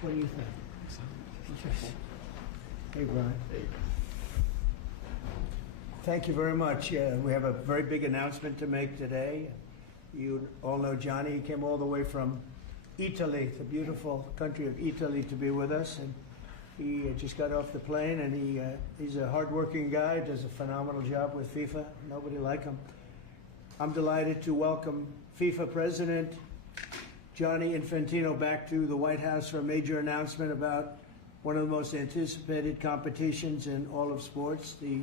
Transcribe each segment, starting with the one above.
What do you think? Hey, Brian. Hey. Thank you very much. We have a very big announcement to make today. You all know Johnny. He came all the way from Italy, the beautiful country of Italy, to be with us. And he just got off the plane, and he's a hardworking guy, does a phenomenal job with FIFA. Nobody like him. I'm delighted to welcome FIFA President Gianni Infantino back to the White House for a major announcement about one of the most anticipated competitions in all of sports, the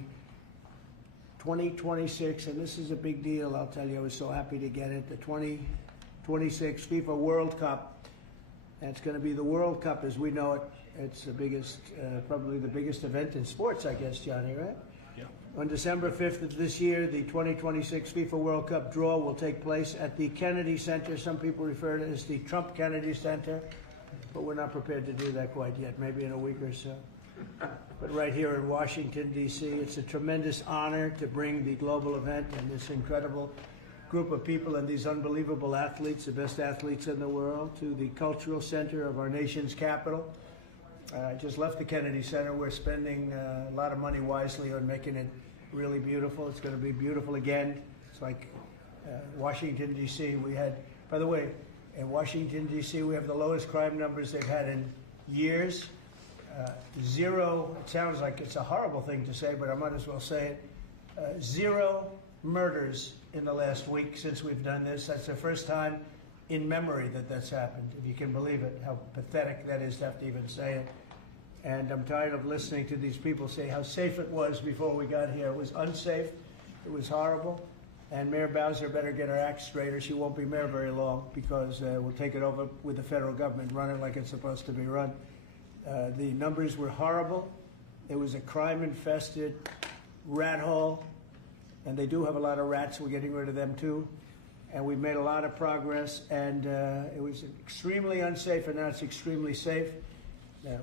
2026, and this is a big deal, I'll tell you. I was so happy to get it, the 2026 FIFA World Cup. And it's going to be the World Cup as we know it. It's the biggest, probably the biggest event in sports, I guess, Johnny, right? Yeah. On December 5th of this year, the 2026 FIFA World Cup draw will take place at the Kennedy Center. Some people refer to it as the Trump Kennedy Center, but we're not prepared to do that quite yet, maybe in a week or so. But right here in Washington, D.C., it's a tremendous honor to bring the global event and this incredible group of people and these unbelievable athletes, the best athletes in the world, to the cultural center of our nation's capital. I just left the Kennedy Center. We're spending a lot of money wisely on making it really beautiful. It's going to be beautiful again. It's like Washington, D.C. We had, by the way, in Washington, D.C., we have the lowest crime numbers they've had in years. Zero, it sounds like it's a horrible thing to say, but I might as well say it. Zero murders in the last week since we've done this. That's the first time in memory that that's happened, if you can believe it, how pathetic that is to have to even say it. And I'm tired of listening to these people say how safe it was before we got here. It was unsafe. It was horrible. And Mayor Bowser better get her act straight or she won't be mayor very long, because we'll take it over with the federal government, run it like it's supposed to be run. The numbers were horrible. It was a crime-infested rat hole, and they do have a lot of rats. We're getting rid of them too. And we've made a lot of progress, and it was extremely unsafe, and now it's extremely safe.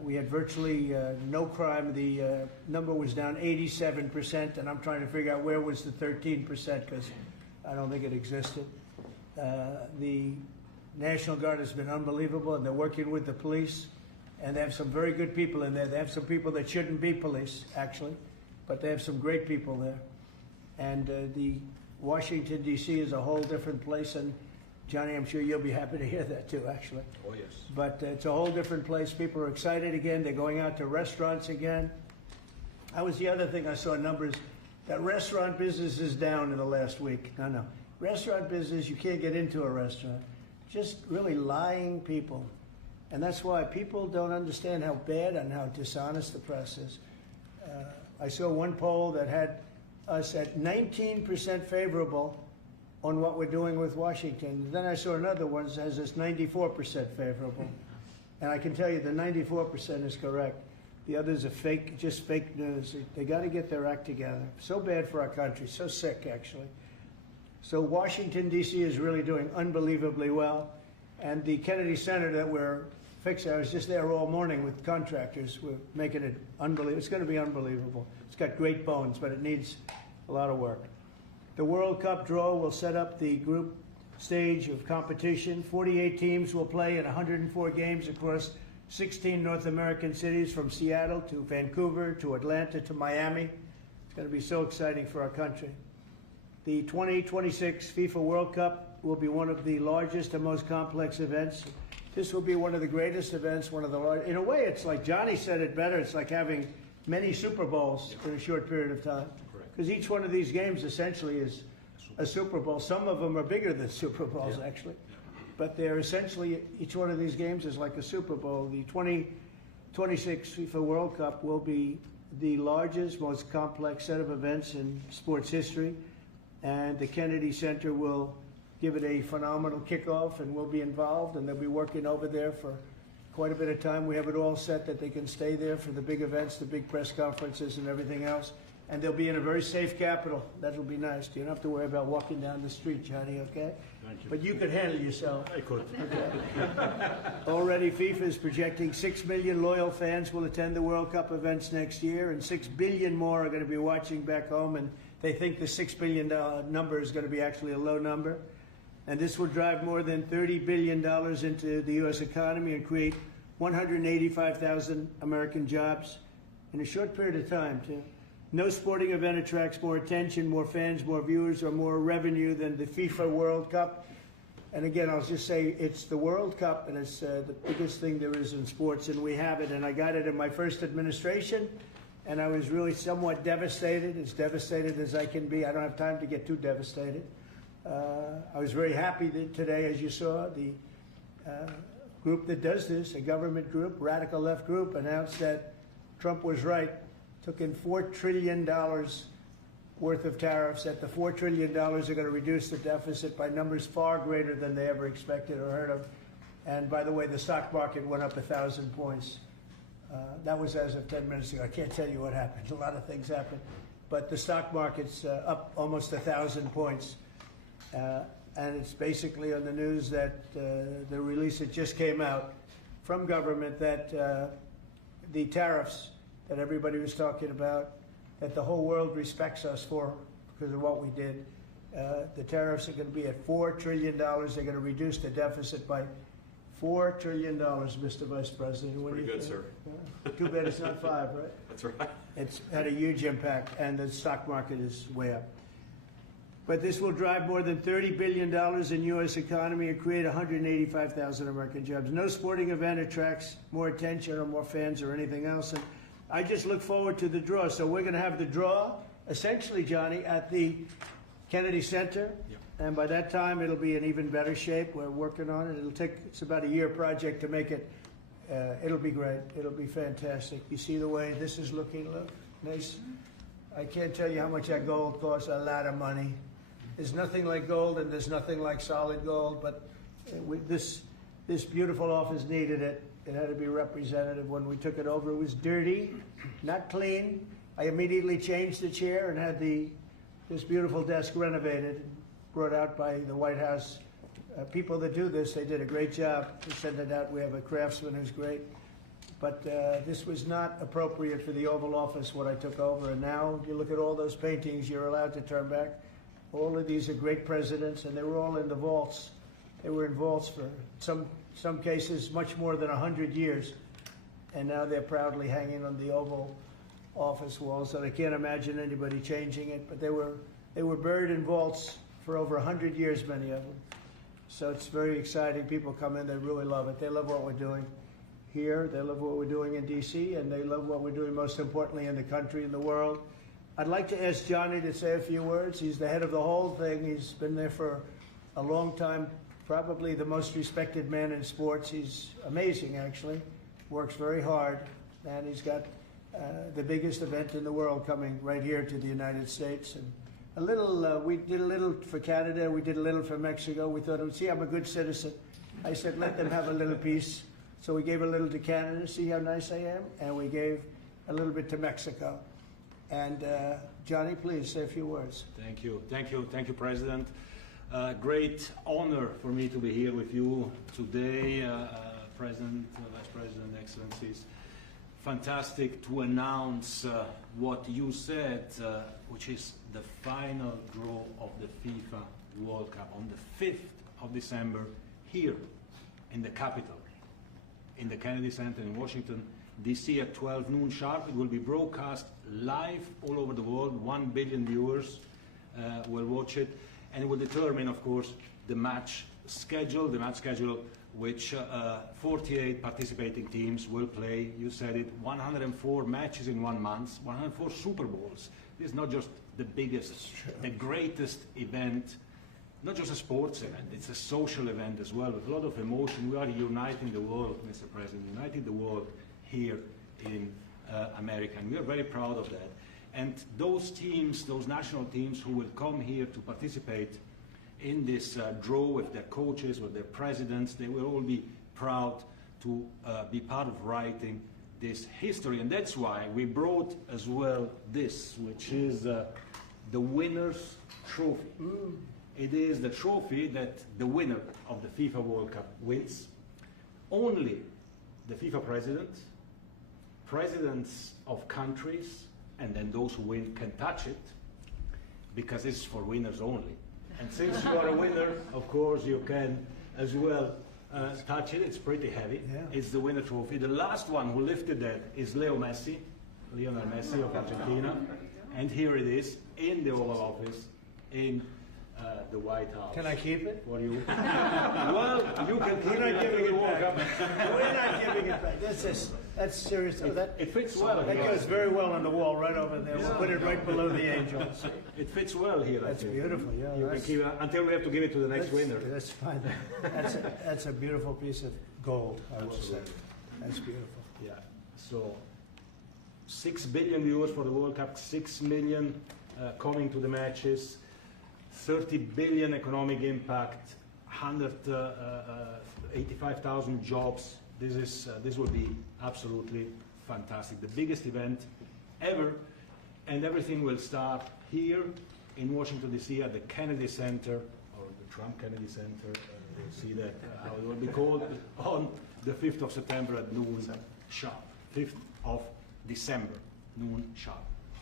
We had virtually no crime. The number was down 87%, and I'm trying to figure out where was the 13%, because I don't think it existed. The National Guard has been unbelievable, and they're working with the police. And they have some very good people in there. They have some people that shouldn't be police, actually, but they have some great people there. And the Washington, D.C. is a whole different place. And Johnny, I'm sure you'll be happy to hear that too, actually. Oh, yes. But it's a whole different place. People are excited again. They're going out to restaurants again. That was the other thing I saw numbers. That restaurant business is down in the last week. No. Restaurant business, you can't get into a restaurant. Just really lying people. And that's why people don't understand how bad and how dishonest the press is. I saw one poll that had us at 19% favorable on what we're doing with Washington. Then I saw another one that has us 94% favorable. And I can tell you the 94% is correct. The others are fake, just fake news. They got to get their act together. So bad for our country, so sick, actually. So Washington, D.C. is really doing unbelievably well. And the Kennedy Center that we're fixing, I was just there all morning with contractors. We're making it unbelievable. It's going to be unbelievable. It's got great bones, but it needs a lot of work. The World Cup draw will set up the group stage of competition. 48 teams will play in 104 games across 16 North American cities, from Seattle to Vancouver to Atlanta to Miami. It's going to be so exciting for our country. The 2026 FIFA World Cup will be one of the largest and most complex events. This will be one of the greatest events, one of the largest. In a way, it's like Johnny said it better. It's like having many Super Bowls in a short period of time. Because each one of these games essentially is a Super Bowl. Some of them are bigger than Super Bowls, actually. But they're essentially, each one of these games is like a Super Bowl. The 2026 FIFA World Cup will be the largest, most complex set of events in sports history. And the Kennedy Center will give it a phenomenal kickoff, and we'll be involved, and they'll be working over there for quite a bit of time. We have it all set that they can stay there for the big events, the big press conferences and everything else. And they'll be in a very safe capital. That'll be nice. You don't have to worry about walking down the street, Johnny, okay? Thank you. But you could handle yourself. I could. Okay. Already FIFA is projecting 6 million loyal fans will attend the World Cup events next year, and 6 billion more are going to be watching back home, and they think the $6 billion number is going to be actually a low number. And this will drive more than $30 billion into the U.S. economy and create 185,000 American jobs in a short period of time, too. No sporting event attracts more attention, more fans, more viewers, or more revenue than the FIFA World Cup. And again, I'll just say it's the World Cup, and it's the biggest thing there is in sports, and we have it. And I got it in my first administration, and I was really somewhat devastated, as devastated as I can be. I don't have time to get too devastated. I was very happy that today, as you saw, the group that does this, a government group, radical left group, announced that Trump was right. Took in $4 trillion worth of tariffs. That the $4 trillion are going to reduce the deficit by numbers far greater than they ever expected or heard of. And by the way, the stock market went up 1,000 points. That was as of 10 minutes ago. I can't tell you what happened. A lot of things happened. But the stock market's up almost 1,000 points. And it's basically on the news that the release that just came out from government that the tariffs that everybody was talking about, that the whole world respects us for because of what we did. The tariffs are going to be at $4 trillion. They're going to reduce the deficit by $4 trillion, Mr. Vice President. Pretty good, sir. Too bad it's not 5, right? That's right. It's had a huge impact, and the stock market is way up. But this will drive more than $30 billion in U.S. economy and create 185,000 American jobs. No sporting event attracts more attention or more fans or anything else. And I just look forward to the draw. So we're going to have the draw, essentially, Johnny, at the Kennedy Center. Yep. And by that time, it'll be in even better shape. We're working on it. It's about a year project to make it. It'll be great. It'll be fantastic. You see the way this is looking? Look, nice. I can't tell you how much that gold costs. A lot of money. There's nothing like gold, and there's nothing like solid gold. But this beautiful office needed it. It had to be representative. When we took it over, it was dirty, not clean. I immediately changed the chair and had this beautiful desk renovated, brought out by the White House. People that do this, they did a great job to send it out. We have a craftsman who's great. But this was not appropriate for the Oval Office, what I took over. And now you look at all those paintings you're allowed to turn back. All of these are great presidents, and they were all in the vaults. They were in vaults for some cases much more than 100 years, and now they're proudly hanging on the Oval Office walls. And I can't imagine anybody changing it. But they were buried in vaults for over 100 years, many of them. So it's very exciting. People come in, they really love it. They love what we're doing here. They love what we're doing in D.C., and they love what we're doing, most importantly, in the country and the world. I'd like to ask Johnny to say a few words. He's the head of the whole thing. He's been there for a long time. Probably the most respected man in sports. He's amazing, actually. Works very hard, and he's got the biggest event in the world coming right here to the United States. And we did a little for Canada. We did a little for Mexico. We thought, see, I'm a good citizen. I said, let them have a little piece. So we gave a little to Canada. See how nice I am? And we gave a little bit to Mexico. And Johnny, please say a few words. Thank you, President. Great honor for me to be here with you today, President, Vice President, Excellencies. Fantastic to announce what you said, which is the final draw of the FIFA World Cup on the 5th of December here in the capital, in the Kennedy Center in Washington, D.C. at 12 noon sharp. It will be broadcast live all over the world. 1 billion viewers will watch it. And it will determine, of course, the match schedule, which 48 participating teams will play. You said it, 104 matches in 1 month, 104 Super Bowls. This is not just the biggest, the greatest event, not just a sports event, it's a social event as well, with a lot of emotion. We are uniting the world, Mr. President, uniting the world here in America, and we are very proud of that. And those teams, those national teams who will come here to participate in this draw with their coaches, with their presidents, they will all be proud to be part of writing this history. And that's why we brought as well this, which is the winner's trophy. It is the trophy that the winner of the FIFA World Cup wins. Only the FIFA president, presidents of countries, and then those who win can touch it, because it's for winners only. And since you are a winner, of course, you can as well touch it. It's pretty heavy. Yeah. It's the winner trophy. The last one who lifted that is Lionel Messi of Argentina. And here it is in the Oval Office in the White House. Can I keep it? For you? Well, you can keep We're it not giving until you it walk back. up. We're not giving it back. That's serious. Oh, that It fits well that here. goes very well on the wall right over there. We'll put it right below the angels. It fits well here. I That's think. beautiful. Yeah, You can that's, keep it until we have to give it to the next that's, winner. that's fine. That's a beautiful piece of gold, I will say. Absolutely. That's beautiful. Yeah. So 6 billion viewers for the World Cup, 6 million coming to the matches, 30 billion economic impact, 185,000 jobs. This will be absolutely fantastic. The biggest event ever, and everything will start here in Washington D.C. at the Kennedy Center, or the Trump Kennedy Center. You'll see that how it will be called on the 5th of September at noon sharp. 5th of December, noon sharp.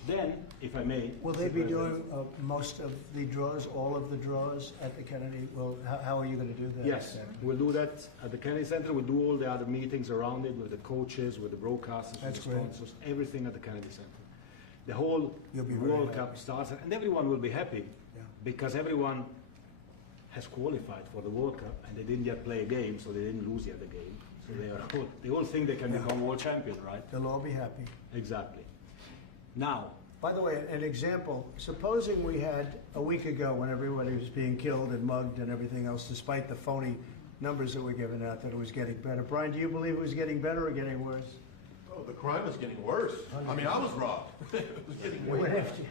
Then, if I may, Will they be doing most of the draws, all of the draws at the Kennedy? Well, how are you going to do that? yes, we'll do that at the Kennedy Center. We'll do all the other meetings around it with the coaches, with the broadcasters, with That's the great. sponsors, everything at the Kennedy Center. The whole You'll be very World happy. Cup starts, and everyone will be happy Yeah. because everyone has qualified for the World Cup, and they didn't yet play a game, so they didn't lose yet the game. So they all think they can Yeah. become world champion, right? They'll all be happy. Exactly. Now, By the way, an example, supposing we had a week ago when everybody was being killed and mugged and everything else, despite the phony numbers that were given out, that it was getting better. Brian, do you believe it was getting better or getting worse? Oh, the crime is getting worse. I mean, I was robbed. It was getting way What worse. after-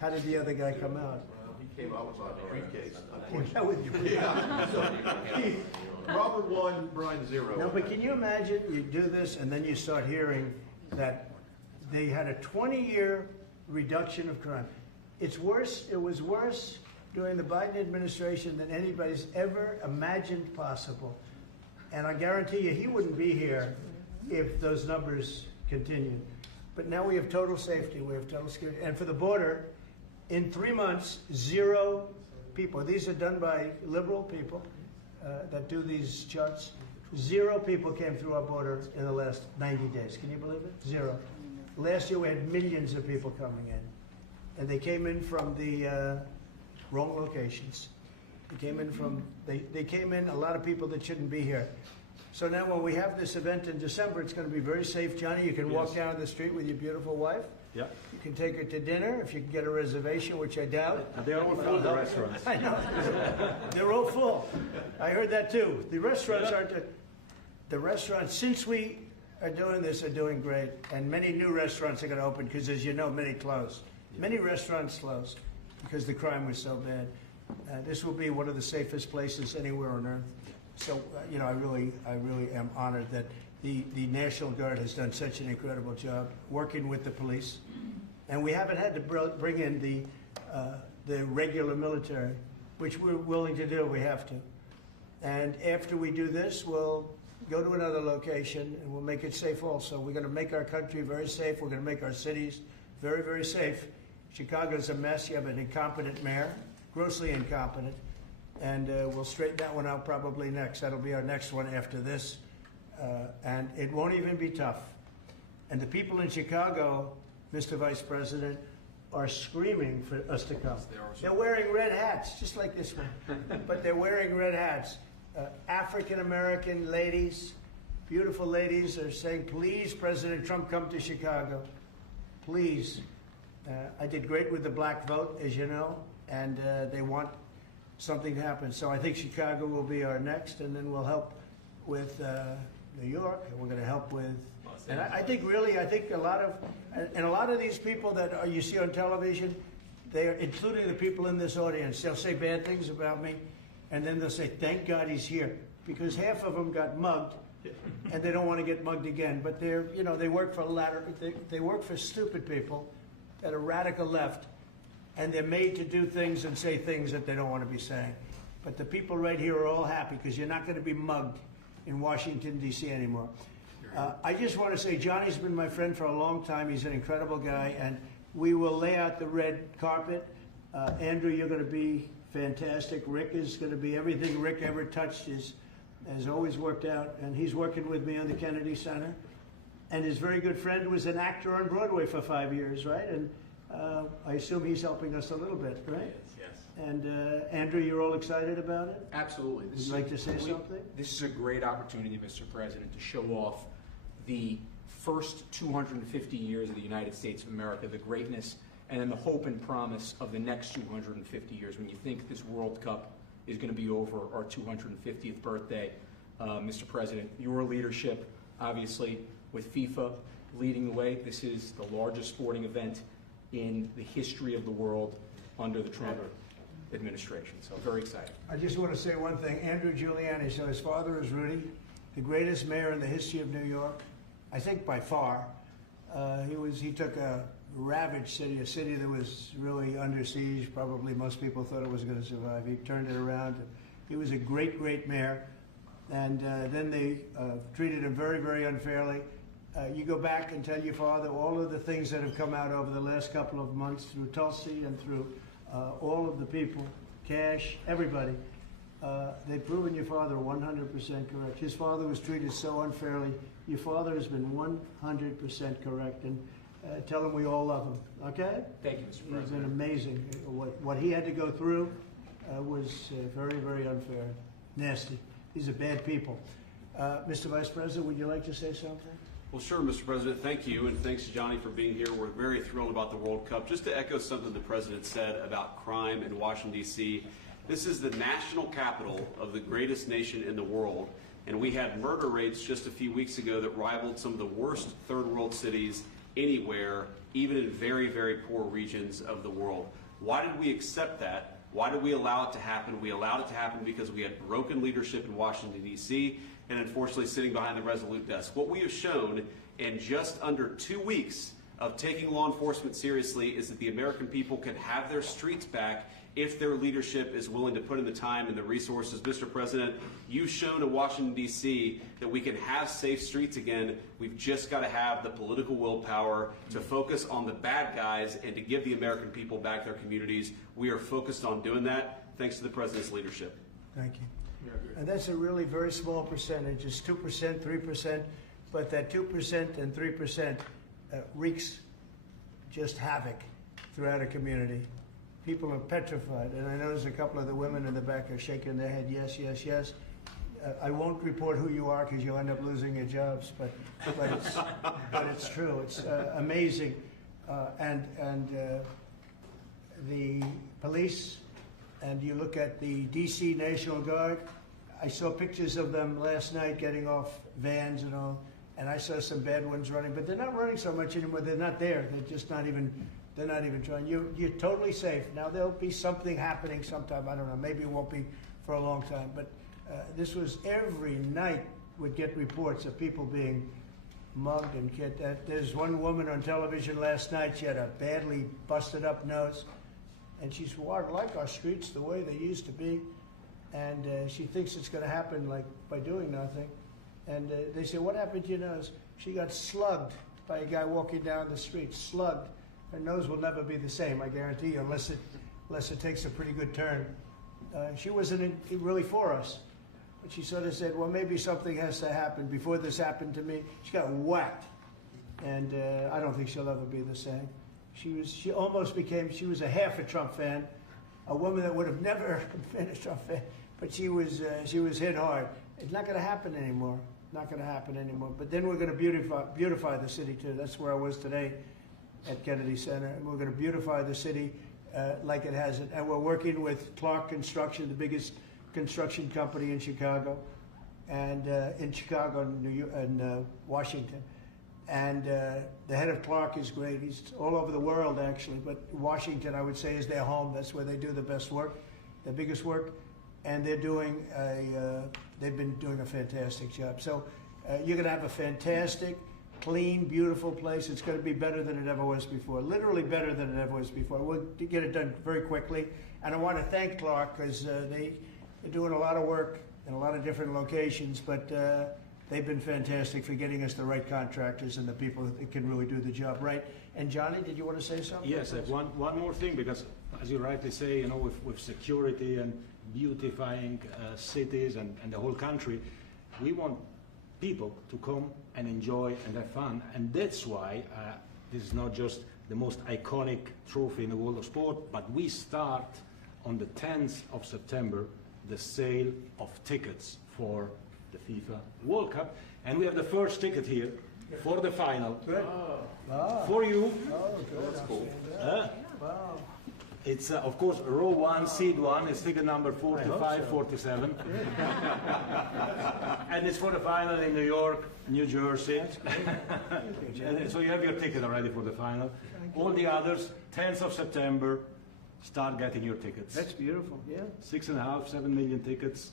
How did the other guy come out? Well, he came out with my briefcase. Yeah, with your- Yeah. So, Robert 1, Brian 0. No, but can you imagine you do this and then you start hearing that they had a 20-year reduction of crime. It was worse during the Biden administration than anybody's ever imagined possible. And I guarantee you he wouldn't be here if those numbers continued. But now we have total safety, we have total security. And for the border, in 3 months, 0 people. These are done by liberal people that do these charts. 0 people came through our border in the last 90 days. Can you believe it? 0. Last year we had millions of people coming in. And they came in from the wrong locations. They came in a lot of people that shouldn't be here. So now when we have this event in December, it's going to be very safe. Johnny, you can walk Yes. down the street with your beautiful wife. yeah, You can take her to dinner if you can get a reservation, which I doubt. and they are all full, the restaurants. I know. They're all full. I heard that too. The restaurants aren't. The restaurants, since we are doing this, are doing great. And many new restaurants are going to open because, as you know, many closed. Many restaurants closed because the crime was so bad. This will be one of the safest places anywhere on earth. So, I really am honored that the National Guard has done such an incredible job working with the police. And we haven't had to bring in the regular military, which we're willing to do. We have to. And after we do this, we'll go to another location and we'll make it safe also. We're going to make our country very safe. We're going to make our cities very, very safe. Chicago's a mess. You have an incompetent mayor, grossly incompetent. And we'll straighten that one out probably next. That'll be our next one after this. And it won't even be tough. And the people in Chicago, Mr. Vice President, are screaming for us to come. They're wearing red hats, just like this one. But they're wearing red hats. African-American ladies, beautiful ladies, are saying, please, President Trump, come to Chicago. Please. I did great with the black vote, as you know, and they want something to happen. So I think Chicago will be our next, and then we'll help with New York, and we're going to help with... And I think a lot of these people that you see on television, they are, including the people in this audience, they'll say bad things about me, and then they'll say, thank God he's here, because half of them got mugged, and they don't want to get mugged again. But they work for they work for stupid people that are radical left, and they're made to do things and say things that they don't want to be saying. But the people right here are all happy because you're not going to be mugged in Washington, D.C. anymore. I just want to say Johnny's been my friend for a long time. He's an incredible guy, and we will lay out the red carpet. Andrew, you're going to be fantastic. Rick is going to be everything Rick ever touched is has always worked out, and he's working with me on the Kennedy Center. And his very good friend was an actor on Broadway for 5 years, right? And I assume he's helping us a little bit, right? Yes. And Andrew, you're all excited about it? Absolutely. Would you like to say something? This is a great opportunity, Mr. President, to show off the first 250 years of the United States of America, the greatness, and then the hope and promise of the next 250 years. When you think this World Cup is going to be over our 250th birthday, Mr. President, your leadership, obviously, with FIFA leading the way, this is the largest sporting event in the history of the world under the Trump administration. So very excited. I just want to say one thing. Andrew Giuliani, so his father is Rudy, the greatest mayor in the history of New York, I think by far. He took a ravaged city, a city that was really under siege. Probably most people thought it was going to survive. He turned it around. He was a great, great mayor. And then they treated him very, very unfairly. You go back and tell your father all of the things that have come out over the last couple of months through Tulsi and through all of the people, Cash, everybody. They've proven your father 100% correct. His father was treated so unfairly. Your father has been 100% correct. And tell him we all love him, okay? Thank you, Mr. President. He's been amazing. What he had to go through was very, very unfair, nasty. These are bad people. Mr. Vice President, would you like to say something? Well, sure, Mr. President. Thank you, and thanks to Johnny for being here. We're very thrilled about the World Cup. Just to echo something the President said about crime in Washington, D.C., this is the national capital of the greatest nation in the world, and we had murder rates just a few weeks ago that rivaled some of the worst third world cities anywhere, even in very, very poor regions of the world. Why did we accept that? Why did we allow it to happen? We allowed it to happen because we had broken leadership in Washington, D.C., and unfortunately sitting behind the resolute desk. What we have shown in just under 2 weeks of taking law enforcement seriously is that the American people can have their streets back if their leadership is willing to put in the time and the resources. Mr. President, you've shown in Washington, D.C. that we can have safe streets again. We've just got to have the political willpower to focus on the bad guys and to give the American people back their communities. We are focused on doing that thanks to the President's leadership. Thank you. And that's a really very small percentage. It's 2%, 3%, but that 2% and 3% wreaks just havoc throughout a community. People are petrified, and I notice a couple of the women in the back are shaking their head, yes, yes, yes. I won't report who you are because you'll end up losing your jobs, but it's true. It's amazing, and the police. And you look at the D.C. National Guard, I saw pictures of them last night getting off vans and all, and I saw some bad ones running, but they're not running so much anymore. They're not there. They're just not even trying. You're totally safe. Now there'll be something happening sometime. I don't know. Maybe it won't be for a long time, but this was every night would get reports of people being mugged and there's one woman on television last night. She had a badly busted up nose. And she's water like our streets the way they used to be, and she thinks it's going to happen like by doing nothing. And they say, "What happened to your nose?" She got slugged by a guy walking down the street. Slugged. Her nose will never be the same, I guarantee you, unless it takes a pretty good turn. She wasn't really for us, but she sort of said, "Well, maybe something has to happen before this happened to me." She got whacked, and I don't think she'll ever be the same. She almost became, she was a half a Trump fan, a woman that would have never been a Trump fan, but she was hit hard. It's not going to happen anymore. Not going to happen anymore. But then we're going to beautify the city too. That's where I was today at Kennedy Center, and we're going to beautify the city like it hasn't. And we're working with Clark Construction, the biggest construction company in Chicago, and in Washington. And the head of Clark is great. He's all over the world, actually. But Washington, I would say, is their home. That's where they do the best work, the biggest work. And they've been doing a fantastic job. So you're going to have a fantastic, clean, beautiful place. It's going to be better than it ever was before. Literally better than it ever was before. We'll get it done very quickly. And I want to thank Clark because they're doing a lot of work in a lot of different locations. But they've been fantastic for getting us the right contractors and the people that can really do the job right. And Johnny, did you want to say something? Yes, I have one more thing, because as you rightly say, with security and beautifying cities and the whole country. We want people to come and enjoy and have fun, and that's why this is not just the most iconic trophy in the world of sport, but we start on the 10th of September the sale of tickets for the FIFA World Cup, and we have the first ticket here for the final. Good. Wow. For you. Oh, good. That's cool. Wow. It's of course row 1, seed 1. It's ticket number 45, so. 47, and it's for the final in New York, New Jersey. And so you have your ticket already for the final. All the others, 10th of September, start getting your tickets. That's beautiful, yeah. 6.5, 7 million tickets.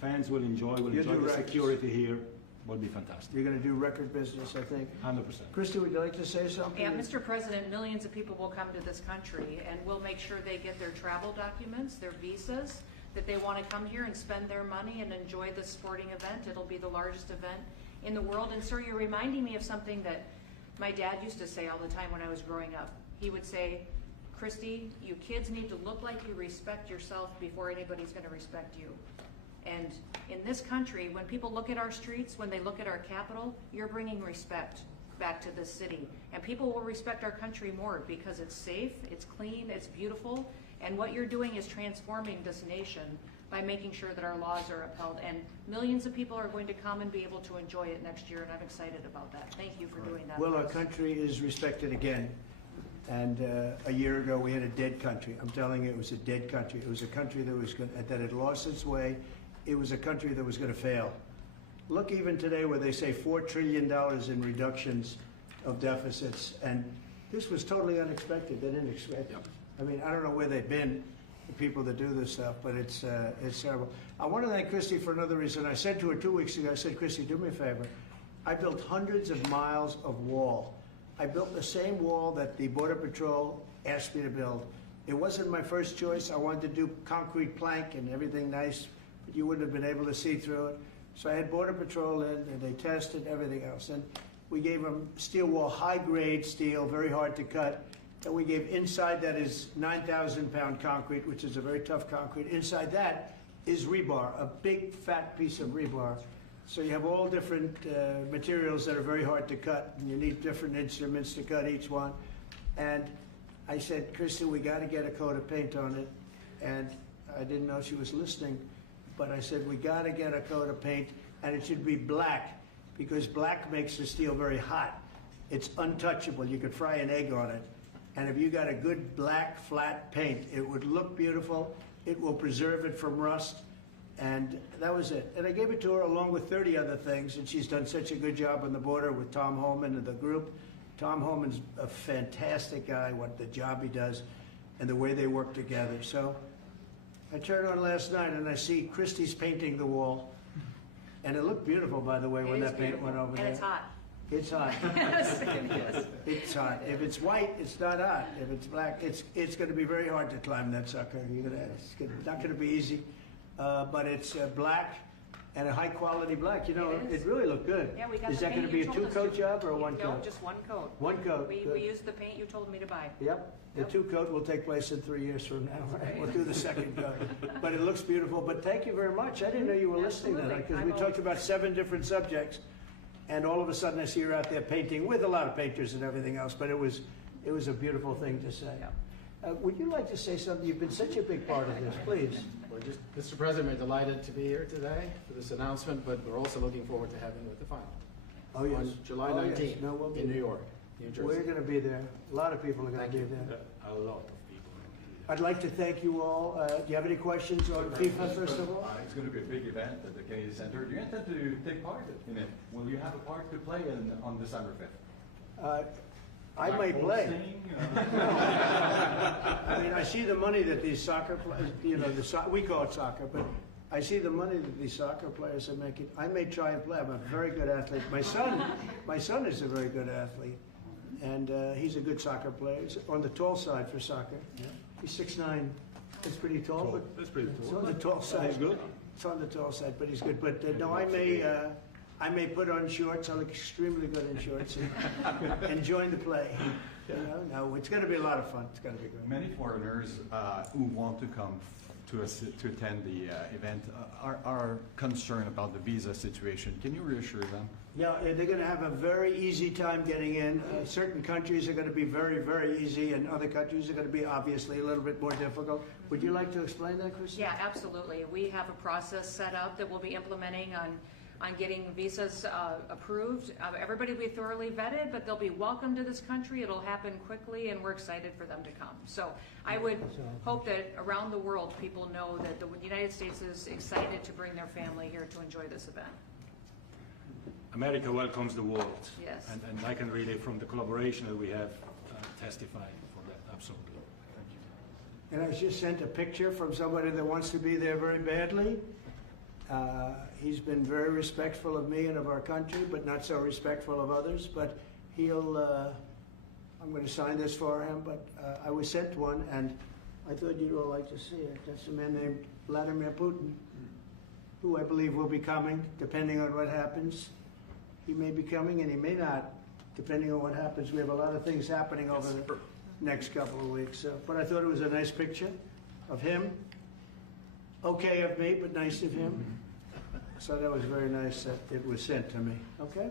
Fans will enjoy. Will You enjoy do the records. security here. Will be fantastic. You're going to do record business, I think. 100%. Christy, would you like to say something? Yeah, Mr. President, millions of people will come to this country, and we'll make sure they get their travel documents, their visas, that they want to come here and spend their money and enjoy this sporting event. It'll be the largest event in the world. And sir, you're reminding me of something that my dad used to say all the time when I was growing up. He would say, Christy, you kids need to look like you respect yourself before anybody's going to respect you. And in this country, when people look at our streets, when they look at our capital, you're bringing respect back to this city. And people will respect our country more because it's safe, it's clean, it's beautiful. And what you're doing is transforming this nation by making sure that our laws are upheld. And millions of people are going to come and be able to enjoy it next year, and I'm excited about that. Thank you for doing that. Well, for our us. country is respected again. And a year ago, we had a dead country. I'm telling you, it was a dead country. It was a country that had lost its way. It was a country that was going to fail. Look, even today, where they say $4 trillion in reductions of deficits, and this was totally unexpected. They didn't expect it. I mean, I don't know where they've been, the people that do this stuff, but it's terrible. I want to thank Christy for another reason. I said to her 2 weeks ago, I said, Christy, do me a favor. I built hundreds of miles of wall. I built the same wall that the Border Patrol asked me to build. It wasn't my first choice. I wanted to do concrete plank and everything nice, but you wouldn't have been able to see through it. So I had Border Patrol in, and they tested everything else. And we gave them steel wall, high-grade steel, very hard to cut. And we gave inside that is 9,000-pound concrete, which is a very tough concrete. Inside that is rebar, a big, fat piece of rebar. So you have all different materials that are very hard to cut, and you need different instruments to cut each one. And I said, Christy, we got to get a coat of paint on it. And I didn't know she was listening, but I said, we got to get a coat of paint, and it should be black, because black makes the steel very hot. It's untouchable. You could fry an egg on it. And if you got a good black, flat paint, it would look beautiful. It will preserve it from rust. And that was it. And I gave it to her along with 30 other things, and she's done such a good job on the border with Tom Holman and the group. Tom Holman's a fantastic guy, what the job he does, and the way they work together. So I turned on last night, and I see Christie's painting the wall. And it looked beautiful, by the way, when that paint went over there. And it's hot. It's hot. Yes, yes. It's hot. If it's white, it's not hot. If it's black, it's going to be very hard to climb that sucker. It's not going to be easy. But it's black and a high quality black. You know, It is. it really looked good. Yeah, we got Is the that going paint to be you a told us two-coat to. job or a one No, coat? just one coat. One coat. We Good. used the paint you told me to buy. Yep. The Yep. two-coat will take place in 3 years from now. Right. We'll do the second coat. But it looks beautiful. But thank you very much. I didn't know you were listening to that, Absolutely. because we I talked about 7 different subjects, and all of a sudden I see her out there painting with a lot of painters and everything else. But it was a beautiful thing to say. Would you like to say something? You've been such a big part of this. Please. We're just, Mr. President, we're delighted to be here today for this announcement, but we're also looking forward to having you at the final. Oh, yes. On July Oh, yes. 19th No, we'll be in New there. York, New Jersey. We're going to be there. A lot of people are going Thank to be you. there. A lot of people. I'd like to thank you all. Do you have any questions on FIFA, first of all? It's going to be a big event at the Kennedy Center. Do you intend to take part in it? Will you have a part to play on December 5th? I may Like play. hosting, I mean, I see the money that these soccer players, you know, we call it soccer, but I see the money that these soccer players are making. I may try and play. I'm a very good athlete. My son is a very good athlete, and he's a good soccer player. He's on the tall side for soccer. He's 6'9". It's pretty tall, but That's pretty it's cool. on the tall side. That's good. It's on the tall side, but he's good. But no, I may put on shorts. I look extremely good in shorts and join the play. You know, no, it's going to be a lot of fun. It's going to be good. Many foreigners who want to come to attend the event are concerned about the visa situation. Can you reassure them? Yeah, they're going to have a very easy time getting in. Certain countries are going to be very, very easy, and other countries are going to be obviously a little bit more difficult. Would you like to explain that, Christine? Yeah, absolutely. We have a process set up that we'll be implementing on getting visas approved. Everybody will be thoroughly vetted, but they'll be welcome to this country. It'll happen quickly, and we're excited for them to come. So I would hope that around the world people know that the United States is excited to bring their family here to enjoy this event. America welcomes the world. Yes. And I can really, from the collaboration that we have, testify for that, absolutely. Thank you. And I was just sent a picture from somebody that wants to be there very badly. He's been very respectful of me and of our country, but not so respectful of others. But I'm going to sign this for him, but I was sent one, and I thought you'd all like to see it. That's a man named Vladimir Putin, who I believe will be coming, depending on what happens. He may be coming, and he may not, depending on what happens. We have a lot of things happening over the next couple of weeks. But I thought it was a nice picture of him. Okay of me, but nice of him. So that was very nice that it was sent to me. Okay?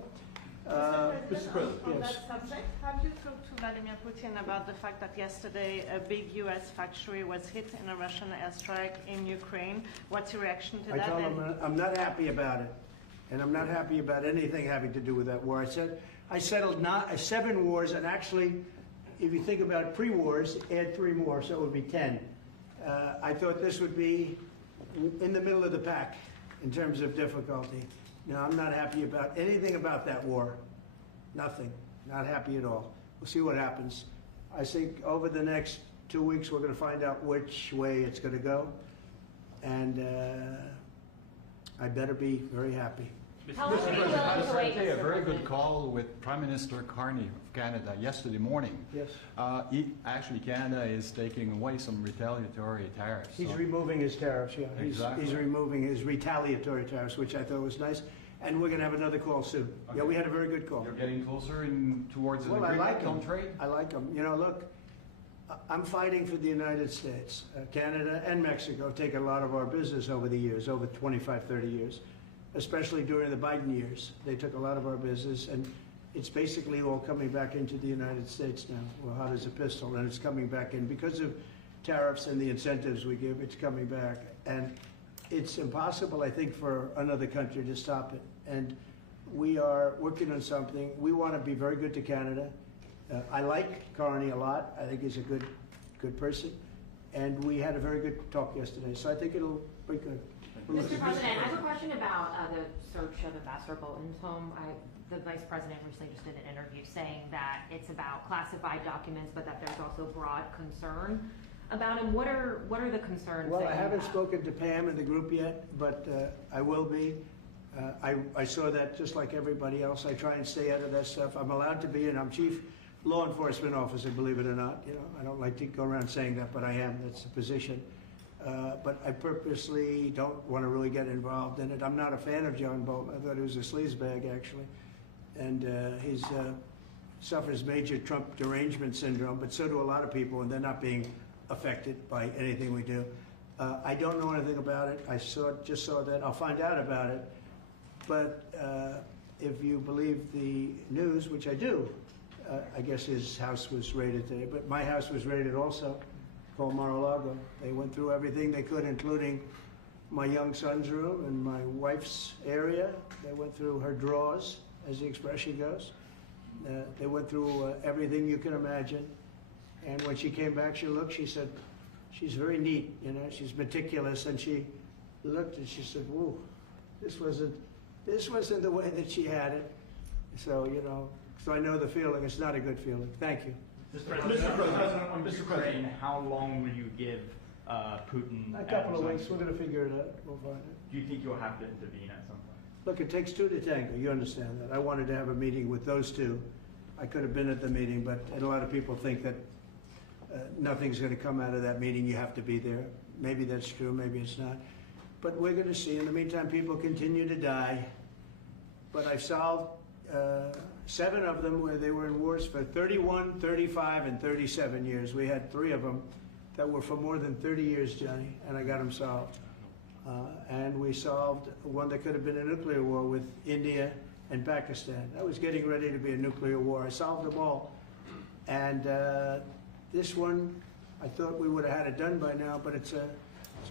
Mr. President. On Yes. that subject, have you talked to Vladimir Putin about the fact that yesterday a big U.S. factory was hit in a Russian airstrike in Ukraine? What's your reaction to I that? told him I'm not happy about it, and I'm not happy about anything having to do with that war. I said I settled 7 wars, and actually, if you think about pre-wars, add 3 more, so it would be 10. I thought this would be in the middle of the pack in terms of difficulty. No, I'm not happy about anything about that war. Nothing. Not happy at all. We'll see what happens. I think over the next 2 weeks, we're going to find out which way it's going to go. And I better be very happy. Mr. President, I had a very good call with Prime Minister Carney of Canada yesterday morning. Yes. Canada is taking away some retaliatory tariffs. He's so- removing his tariffs, yeah. Exactly. He's removing his retaliatory tariffs, which I thought was nice. And we're going to have another call soon. Okay. Yeah, we had a very good call. You're getting closer towards an Well, I agreement like him. on trade? I like them. You know, look, I'm fighting for the United States. Canada and Mexico have taken a lot of our business over the years, over 25, 30 years, especially during the Biden years. They took a lot of our business, and it's basically all coming back into the United States now. Well, hot as a pistol, and it's coming back in. Because of tariffs and the incentives we give, it's coming back. And it's impossible, I think, for another country to stop it. And we are working on something. We want to be very good to Canada. I like Carney a lot. I think he's a good person. And we had a very good talk yesterday. So I think it'll be good. Mr. President, I have a question about the search of Ambassador Bolton's home. The Vice President recently just did an interview saying that it's about classified documents, but that there's also broad concern about him. What are the concerns? Well, that I you haven't have? spoken to Pam in the group yet, but I will be. I saw that just like everybody else. I try and stay out of that stuff. I'm allowed to be, and I'm chief law enforcement officer, believe it or not. You know, I don't like to go around saying that, but I am. That's the position. But I purposely don't want to really get involved in it. I'm not a fan of John Bolton. I thought he was a sleazebag, actually. And he suffers major Trump derangement syndrome, but so do a lot of people, and they're not being affected by anything we do. I don't know anything about it. I just saw that. I'll find out about it. But if you believe the news, which I do, I guess his house was raided today. But my house was raided also, called Mar-a-Lago. They went through everything they could, including my young son's room and my wife's area. They went through her drawers, as the expression goes. They went through everything you can imagine. And when she came back, she said, she's very neat, you know, she's meticulous. And she looked and she said, whoa, this wasn't the way that she had it. So, you know, so I know the feeling. It's not a good feeling. Thank you. Mr. President, on Ukraine, how long will you give Putin? A couple of and weeks, we're going to figure it out. We'll find it. Do you think you'll have to intervene at some point? Look, it takes 2 to tango. You understand that. I wanted to have a meeting with those 2. I could have been at the meeting, but a lot of people think that nothing's going to come out of that meeting. You have to be there. Maybe that's true. Maybe it's not. But we're going to see. In the meantime, people continue to die. But I've solved 7 of them where they were in wars for 31, 35, and 37 years. We had 3 of them that were for more than 30 years, Johnny, and I got them solved. And we solved one that could have been a nuclear war with India and Pakistan. That was getting ready to be a nuclear war. I solved them all. And this one, I thought we would have had it done by now, but it's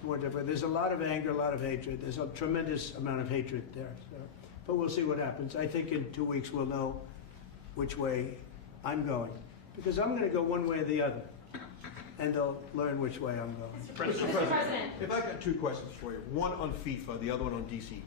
more different. There's a lot of anger, a lot of hatred. There's a tremendous amount of hatred there. So, but we'll see what happens. I think in 2 weeks we'll know which way I'm going. Because I'm going to go one way or the other. And they'll learn which way I'm going. Mr. President, if I got two questions for you, one on FIFA, the other one on DC.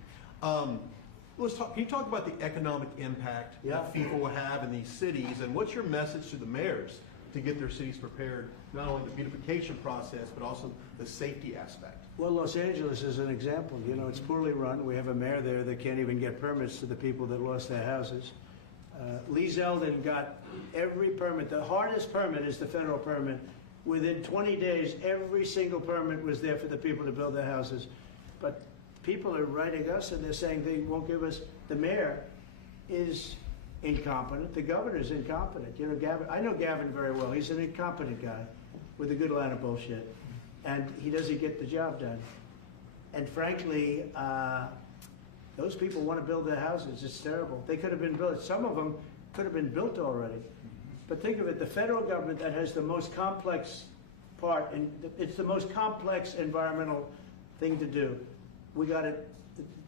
Let's talk. Can you talk about the economic impact that FIFA will have in these cities, and what's your message to the mayors to get their cities prepared, not only the beautification process, but also the safety aspect? Well, Los Angeles is an example. You know, it's poorly run. We have a mayor there that can't even get permits to the people that lost their houses. Lee Zeldin got every permit. The hardest permit is the federal permit. Within 20 days, every single permit was there for the people to build their houses. But people are writing us and they're saying they won't give us. The mayor is incompetent. The governor's incompetent. You know, Gavin, I know Gavin very well. He's an incompetent guy with a good line of bullshit. And he doesn't get the job done. And frankly, those people want to build their houses. It's terrible. They could have been built. Some of them could have been built already. But think of it, the federal government that has the most complex part, and it's the most complex environmental thing to do. We got it,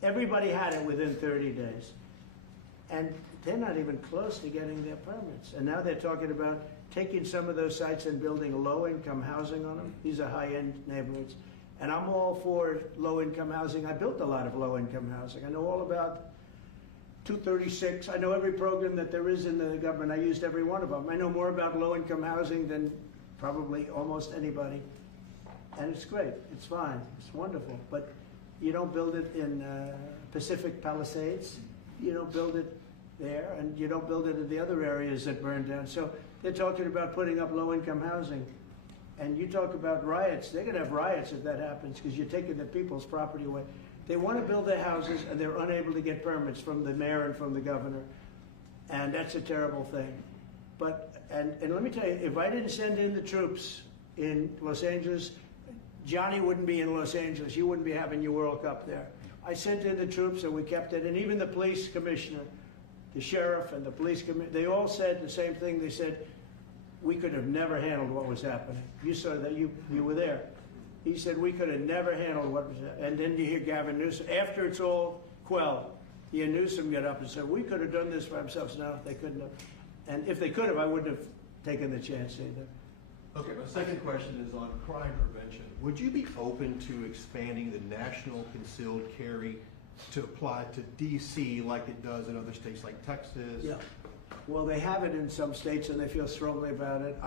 everybody had it within 30 days. And they're not even close to getting their permits. And now they're talking about taking some of those sites and building low-income housing on them. These are high-end neighborhoods. And I'm all for low-income housing. I built a lot of low-income housing. I know all about 236. I know every program that there is in the government. I used every one of them. I know more about low-income housing than probably almost anybody. And it's great. It's fine. It's wonderful. But you don't build it in Pacific Palisades. You don't build it there. And you don't build it in the other areas that burned down. So they're talking about putting up low-income housing. And you talk about riots. They're going to have riots if that happens because you're taking the people's property away. They want to build their houses, and they're unable to get permits from the mayor and from the governor. And that's a terrible thing. But, and let me tell you, if I didn't send in the troops in Los Angeles, Johnny wouldn't be in Los Angeles. You wouldn't be having your World Cup there. I sent in the troops, and we kept it. And even the police commissioner, the sheriff, and the police commissioner, they all said the same thing. They said, we could have never handled what was happening. You saw that, you were there. He said, we could have never handled what was happening. And then you hear Gavin Newsom, after it's all quelled, you hear Newsom get up and say, we could have done this for ourselves. No, they couldn't have. And if they could have, I wouldn't have taken the chance either. Okay, my second question is on crime prevention. Would you be open to expanding the national concealed carry to apply to D.C. like it does in other states like Texas? Yeah. Well, they have it in some states, and they feel strongly about it.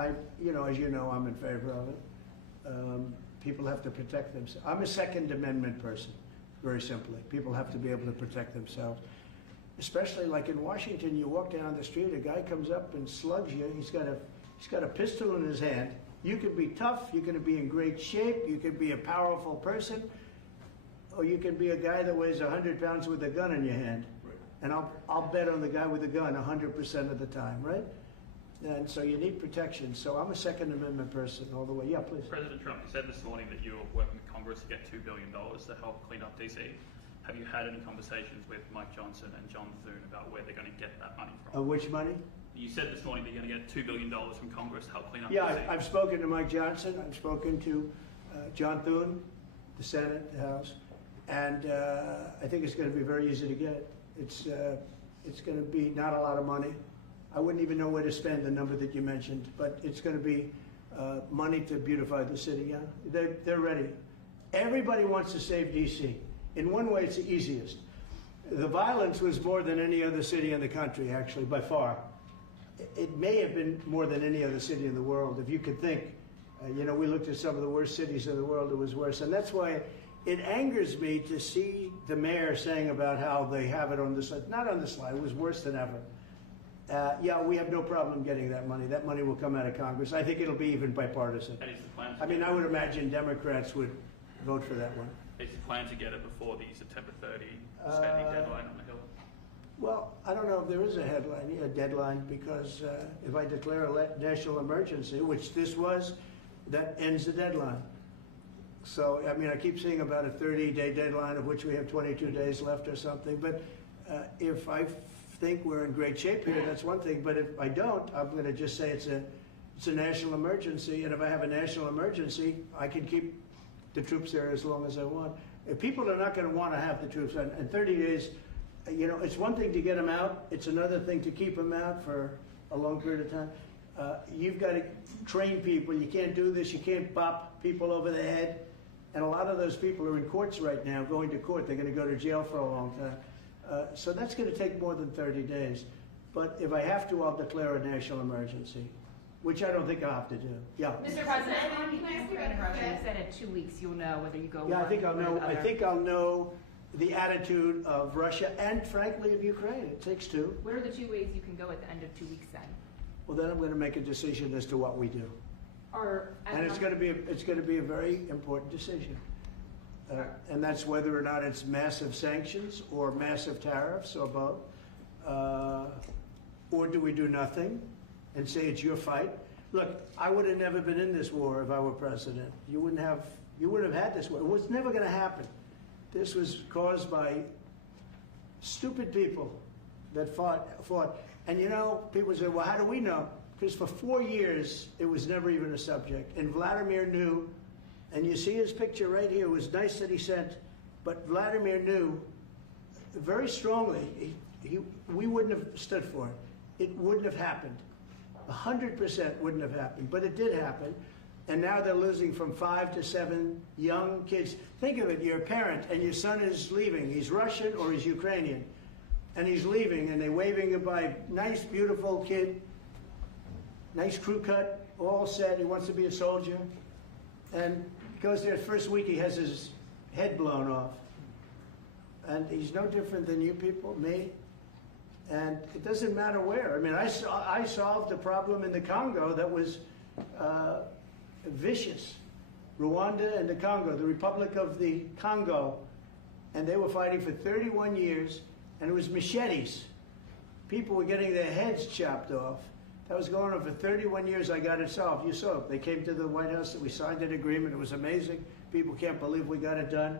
You know, as you know, I'm in favor of it. People have to protect themselves. I'm a Second Amendment person, very simply. People have to be able to protect themselves. Especially like in Washington, you walk down the street, a guy comes up and slugs you. He's got a pistol in his hand. You can be tough, you can be in great shape, you can be a powerful person, or you can be a guy that weighs 100 pounds with a gun in your hand. And I'll bet on the guy with the gun 100% of the time, right? And so you need protection. So I'm a Second Amendment person all the way. Yeah, please. President Trump, you said this morning that you're working with Congress to get $2 billion to help clean up DC. Have you had any conversations with Mike Johnson and John Thune about where they're going to get that money from? Which money? You said this morning that you're going to get $2 billion from Congress to help clean up DC. Yeah, I've spoken to Mike Johnson. I've spoken to John Thune, the Senate, the House. And I think it's going to be very easy to get. It's going to be not a lot of money. I wouldn't even know where to spend the number that you mentioned, but it's going to be money to beautify the city. Yeah, they're ready. Everybody wants to save DC. In one way, it's the easiest. The violence was more than any other city in the country, actually, by far. It may have been more than any other city in the world, if you could think. You know, we looked at some of the worst cities in the world. It was worse, and that's why it angers me to see the mayor saying about how they have it on the slide. Not on the slide. It was worse than ever. Yeah, we have no problem getting that money. That money will come out of Congress. I think it'll be even bipartisan. And is the plan I mean, I would imagine Democrats would vote for that one. Is the plan to get it before the September 30 spending deadline on the Hill? Well, I don't know if there is a deadline, because if I declare a national emergency, which this was, that ends the deadline. So, I mean, I keep seeing about a 30-day deadline, of which we have 22 days left or something. But if I think we're in great shape here, that's one thing. But if I don't, I'm going to just say it's a national emergency. And if I have a national emergency, I can keep the troops there as long as I want. If people are not going to want to have the troops in 30 days, you know, it's one thing to get them out. It's another thing to keep them out for a long period of time. You've got to train people. You can't do this. You can't bop people over the head. And a lot of those people are in courts right now, going to court. They're going to go to jail for a long time. So that's going to take more than 30 days. But if I have to, I'll declare a national emergency, which I don't think I'll have to do. Yeah. Mr. President, Can I ask you about the You said in 2 weeks you'll know whether you go Yeah, I one think I'll way or know. the I other. think I'll know the attitude of Russia and, frankly, of Ukraine. It takes two. What are the 2 ways you can go at the end of 2 weeks then? Well, then I'm going to make a decision as to what we do, Or and it's going to be a very important decision. And that's whether or not it's massive sanctions or massive tariffs or both. Or do we do nothing and say it's your fight? Look, I would have never been in this war if I were president. You wouldn't have had this war. It was never going to happen. This was caused by stupid people that fought. And you know, people say, well, how do we know? Because for 4 years, it was never even a subject. And Vladimir knew, and you see his picture right here. It was nice that he sent, but Vladimir knew very strongly we wouldn't have stood for it. It wouldn't have happened. 100% wouldn't have happened, but it did happen. And now they're losing from 5 to 7 young kids. Think of it, you're a parent and your son is leaving. He's Russian or he's Ukrainian. And he's leaving and they're waving goodbye. Nice, beautiful kid, nice crew cut, all set. He wants to be a soldier. And he goes there first week, he has his head blown off. And he's no different than you people, me. And it doesn't matter where. I mean, I solved a problem in the Congo that was vicious. Rwanda and the Congo, the Republic of the Congo. And they were fighting for 31 years, and it was machetes. People were getting their heads chopped off. That was going on for 31 years. I got it solved. You saw it. They came to the White House and we signed an agreement. It was amazing. People can't believe we got it done.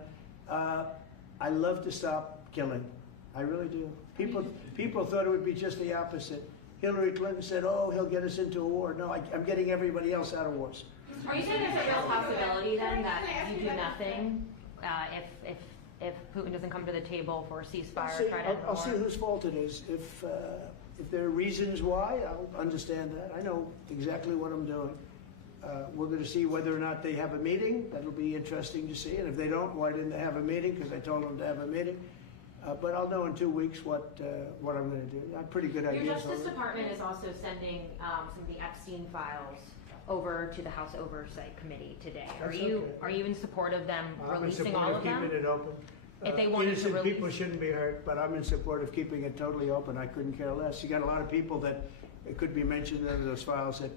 I love to stop killing. I really do. People thought it would be just the opposite. Hillary Clinton said, oh, he'll get us into a war. No, I'm getting everybody else out of wars. are you saying there's a real possibility then that you do nothing if Putin doesn't come to the table for a ceasefire? I'll see whose fault it is. If there are reasons why, I'll understand that. I know exactly what I'm doing. We're going to see whether or not they have a meeting. That'll be interesting to see. And if they don't, why didn't they have a meeting? Because I told them to have a meeting. But I'll know in 2 weeks what I'm going to do. I have pretty good ideas. Your Justice Department is also sending some of the Epstein files over to the House Oversight Committee today. Are you in support of them releasing all of them? I'm in support of keeping it open. If they wanted to innocent release, people shouldn't be hurt, but I'm in support of keeping it totally open. I couldn't care less. You got a lot of people that it could be mentioned in those files that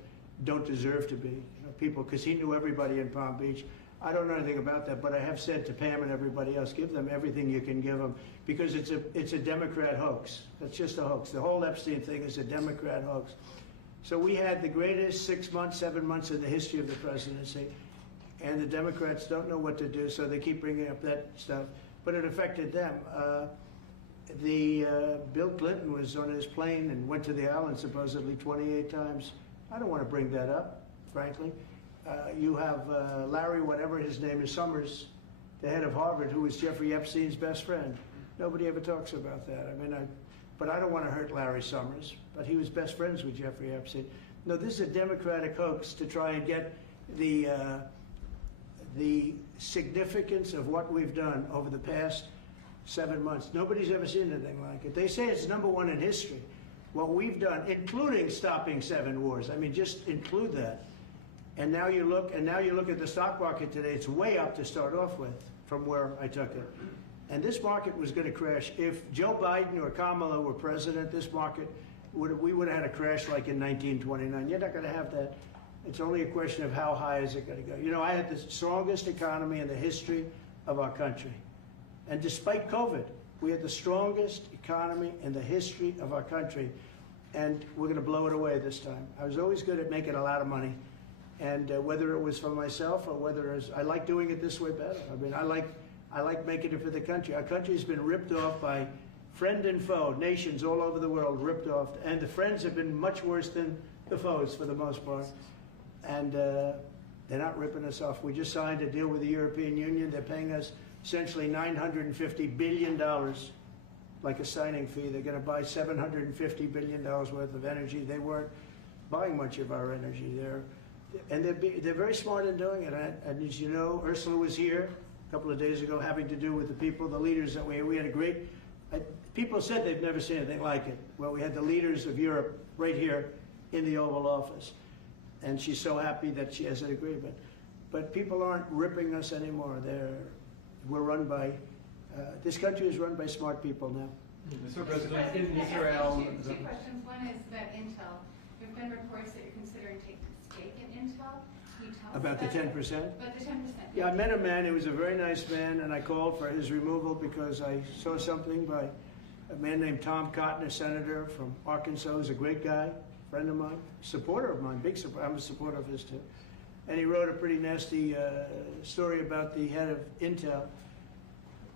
don't deserve to be. People, because he knew everybody in Palm Beach. I don't know anything about that, but I have said to Pam and everybody else, give them everything you can give them, because it's a Democrat hoax. That's just a hoax. The whole Epstein thing is a Democrat hoax. So we had the greatest 6 months, 7 months in the history of the presidency, and the Democrats don't know what to do, so they keep bringing up that stuff. But it affected them. Bill Clinton was on his plane and went to the island supposedly 28 times. I don't want to bring that up, frankly. You have Larry, whatever his name is, Summers, the head of Harvard, who was Jeffrey Epstein's best friend. Nobody ever talks about that. I mean, but I don't want to hurt Larry Summers, but he was best friends with Jeffrey Epstein. No, this is a Democratic hoax to try and get the significance of what we've done over the past 7 months. Nobody's ever seen anything like it. They say it's #1 in history. What we've done, including stopping 7 wars. I mean, just include that. And now you look at the stock market today. It's way up to start off with from where I took it. And this market was going to crash. If Joe Biden or Kamala were president, this market we would have had a crash like in 1929. You're not going to have that. It's only a question of how high is it going to go. You know, I had the strongest economy in the history of our country. And despite COVID, we had the strongest economy in the history of our country. And we're going to blow it away this time. I was always good at making a lot of money. And whether it was for myself or whether it was, I like doing it this way better. I mean, I like making it for the country. Our country's been ripped off by friend and foe, nations all over the world ripped off. And the friends have been much worse than the foes for the most part. And they're not ripping us off. We just signed a deal with the European Union. They're paying us essentially $950 billion, like a signing fee. They're going to buy $750 billion worth of energy. They weren't buying much of our energy. They're very smart in doing it. And as you know, Ursula was here a couple of days ago having to do with the people, the leaders that we had a great, people said they've never seen anything like it. Well, we had the leaders of Europe right here in the Oval Office. And she's so happy that she has an agreement. But people aren't ripping us anymore. We're run by, this country is run by smart people now. Mr. President, in Israel... Two questions. One is about Intel. There have been reports that you're considering taking a stake in Intel. Can you tell us About the 10%? About the 10%. Yeah, I met a man, he was a very nice man, and I called for his removal because I saw something by a man named Tom Cotton, a senator from Arkansas, who's a great guy, friend of mine, supporter of mine, big supporter, I'm a supporter of his too. And he wrote a pretty nasty story about the head of Intel.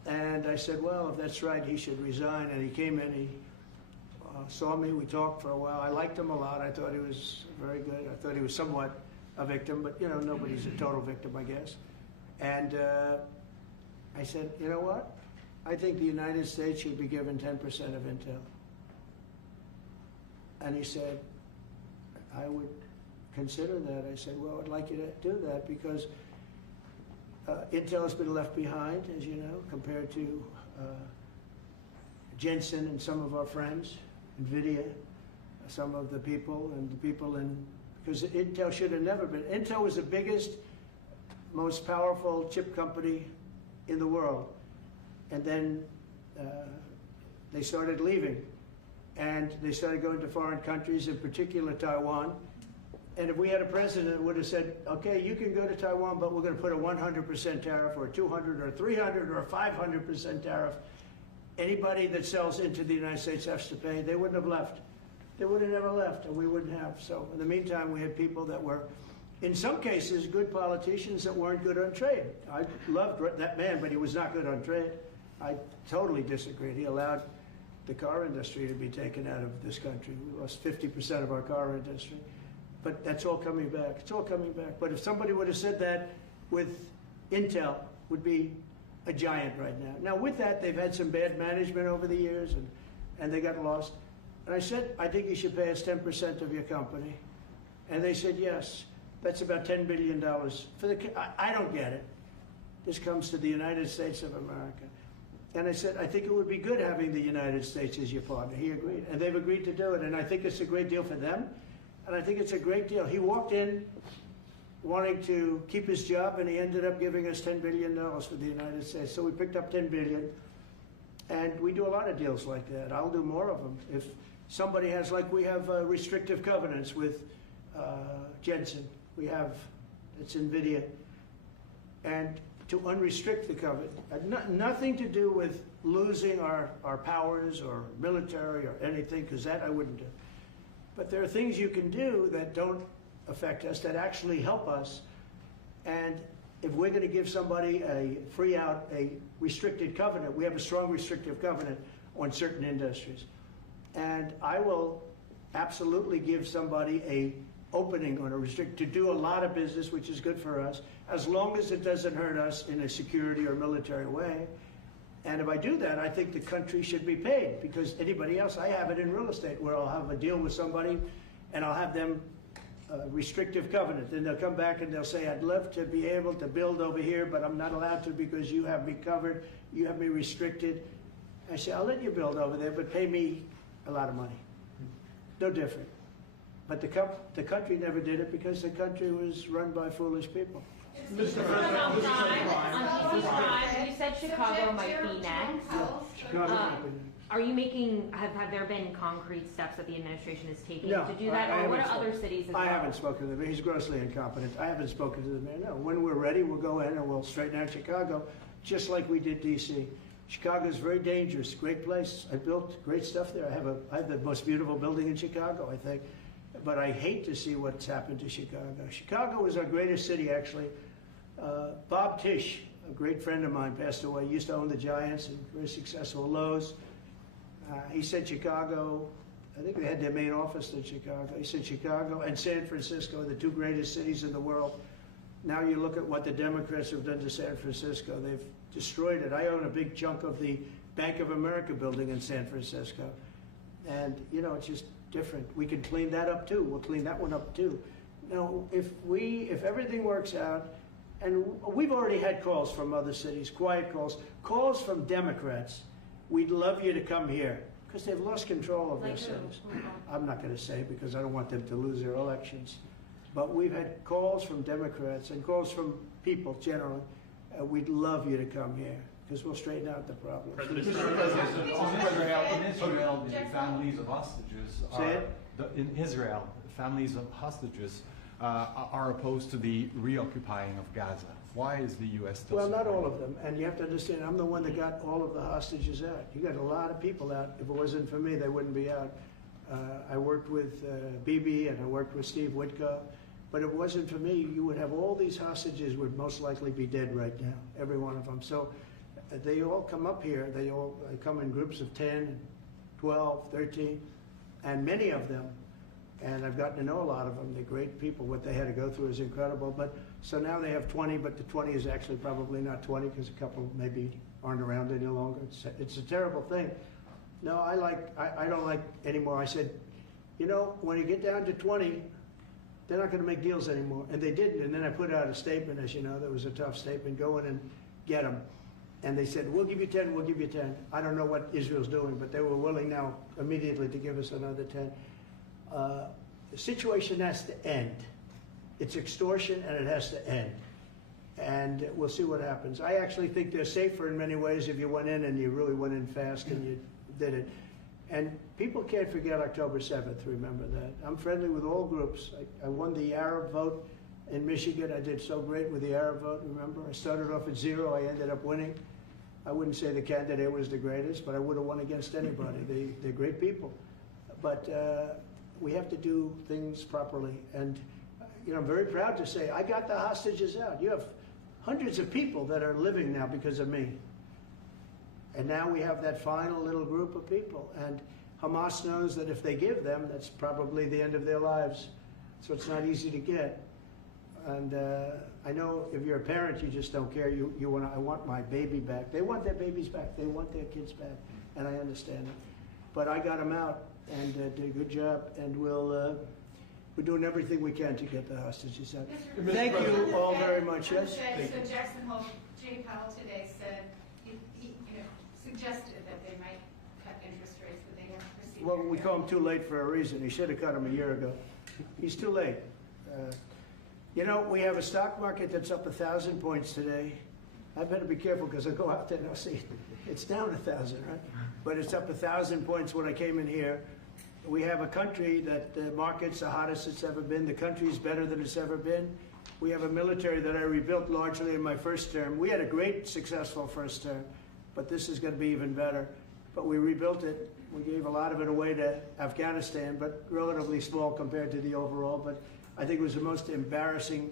And I said, well, if that's right, he should resign. And he came in, he saw me, we talked for a while. I liked him a lot. I thought he was very good. I thought he was somewhat a victim, but you know, nobody's a total victim, I guess. And I said, you know what? I think the United States should be given 10% of Intel. And he said, I would consider that. I said, well, I'd like you to do that because Intel has been left behind, as you know, compared to Jensen and some of our friends, NVIDIA, some of the people and the people in, because Intel should have never been. Intel was the biggest, most powerful chip company in the world. And then they started leaving. And they started going to foreign countries, in particular Taiwan. And if we had a president who would have said, okay, you can go to Taiwan, but we're going to put a 100% tariff or 200 or 300 or 500% tariff, anybody that sells into the United States has to pay. They wouldn't have left. They would have never left, and we wouldn't have. So in the meantime, we had people that were, in some cases, good politicians that weren't good on trade. I loved that man, but he was not good on trade. I totally disagreed. He allowed the car industry to be taken out of this country. We lost 50% of our car industry. But that's all coming back. It's all coming back. But if somebody would have said that with Intel, would be a giant right now. Now with that, they've had some bad management over the years, and they got lost. And I said, I think you should pay us 10% of your company. And they said, yes. That's about $10 billion. I don't get it. This comes to the United States of America. And I said, I think it would be good having the United States as your partner. He agreed. And they've agreed to do it. And I think it's a great deal for them. And I think it's a great deal. He walked in wanting to keep his job, and he ended up giving us $10 billion for the United States. So we picked up $10 billion. And we do a lot of deals like that. I'll do more of them. If somebody has, like we have restrictive covenants with Jensen. We have, it's NVIDIA. And to unrestrict the covenant, nothing to do with losing our powers or military or anything, because that I wouldn't do. But there are things you can do that don't affect us, that actually help us. And if we're going to give somebody a restricted covenant, we have a strong restrictive covenant on certain industries. And I will absolutely give somebody a opening on to do a lot of business, which is good for us, as long as it doesn't hurt us in a security or military way. And if I do that, I think the country should be paid, because anybody else, I have it in real estate where I'll have a deal with somebody and I'll have them restrictive covenant. Then they'll come back and they'll say, I'd love to be able to build over here, but I'm not allowed to because you have me covered, you have me restricted. I say, I'll let you build over there, but pay me a lot of money. No different. But the country never did it because the country was run by foolish people. Mr. President, you said Chicago might be next. Are you making, have there been concrete steps that the administration is taking to do that? Or what are other cities as well? I haven't spoken to the mayor. He's grossly incompetent. I haven't spoken to the mayor. No. When we're ready, we'll go in and we'll straighten out Chicago, just like we did D.C. Chicago is very dangerous, great place. I built great stuff there. I have the most beautiful building in Chicago, I think. but I hate to see what's happened to Chicago. Chicago was our greatest city, actually. Bob Tisch, a great friend of mine, passed away. He used to own the Giants and very successful Lowe's. He said Chicago, I think they had their main office in Chicago. He said Chicago and San Francisco are the two greatest cities in the world. Now you look at what the Democrats have done to San Francisco. They've destroyed it. I own a big chunk of the Bank of America building in San Francisco. And, you know, it's just different. We can clean that up too. We'll clean that one up too. You know, if everything works out, and we've already had calls from other cities, quiet calls from Democrats, we'd love you to come here, because they've lost control of their cities. I'm not going to say because I don't want them to lose their elections. But we've had calls from Democrats and calls from people generally. We'd love you to come here because we'll straighten out the problem. In Israel, the families of hostages in Israel, families of hostages are opposed to the reoccupying of Gaza. Why is the U.S. still Well, not supporting all of them. And you have to understand, I'm the one that got all of the hostages out. You got a lot of people out. If it wasn't for me, they wouldn't be out. I worked with Bibi and I worked with Steve Witkoff. But if it wasn't for me, you would have all these hostages would most likely be dead right now, every one of them. So they all come up here. They come in groups of 10, 12, 13, and many of them, and I've gotten to know a lot of them. They're great people. What they had to go through is incredible. But so now they have 20, but the 20 is actually probably not 20 because a couple maybe aren't around any longer. It's a terrible thing. No, I don't like anymore. I said, you know, when you get down to 20, they're not going to make deals anymore. And they didn't. And then I put out a statement, as you know, that was a tough statement, go in and get them. And they said, we'll give you 10, we'll give you 10. I don't know what Israel's doing, but they were willing now immediately to give us another 10. The situation has to end. It's extortion and it has to end. And we'll see what happens. I actually think they're safer in many ways if you went in and you really went in fast and you did it. And people can't forget October 7th, remember that. I'm friendly with all groups. I won the Arab vote in Michigan. I did so great with the Arab vote, remember? I started off at 0, I ended up winning. I wouldn't say the candidate was the greatest, but I would have won against anybody. They're great people. But we have to do things properly. And you know, I'm very proud to say I got the hostages out. You have hundreds of people that are living now because of me. And now we have that final little group of people. And Hamas knows that if they give them, that's probably the end of their lives. So it's not easy to get. And I know if you're a parent, you just don't care. I want my baby back. They want their babies back. They want their kids back. And I understand it. But I got them out and did a good job. And we're doing everything we can to get the hostages out. Thank you all very much. Yes? So Jackson Hole, Jay Powell today said, suggested that they might cut interest rates, but they haven't received. Well, we call him too late for a reason. He should have cut him a year ago. He's too late. You know, we have a stock market that's up 1,000 points today. I better be careful because I'll go out there and I'll see it's down 1,000, right? But it's up 1,000 points when I came in here. We have a country that the market's the hottest it's ever been. The country's better than it's ever been. We have a military that I rebuilt largely in my first term. We had a great, successful first term, but this is going to be even better. But we rebuilt it. We gave a lot of it away to Afghanistan, but relatively small compared to the overall. But I think it was the most embarrassing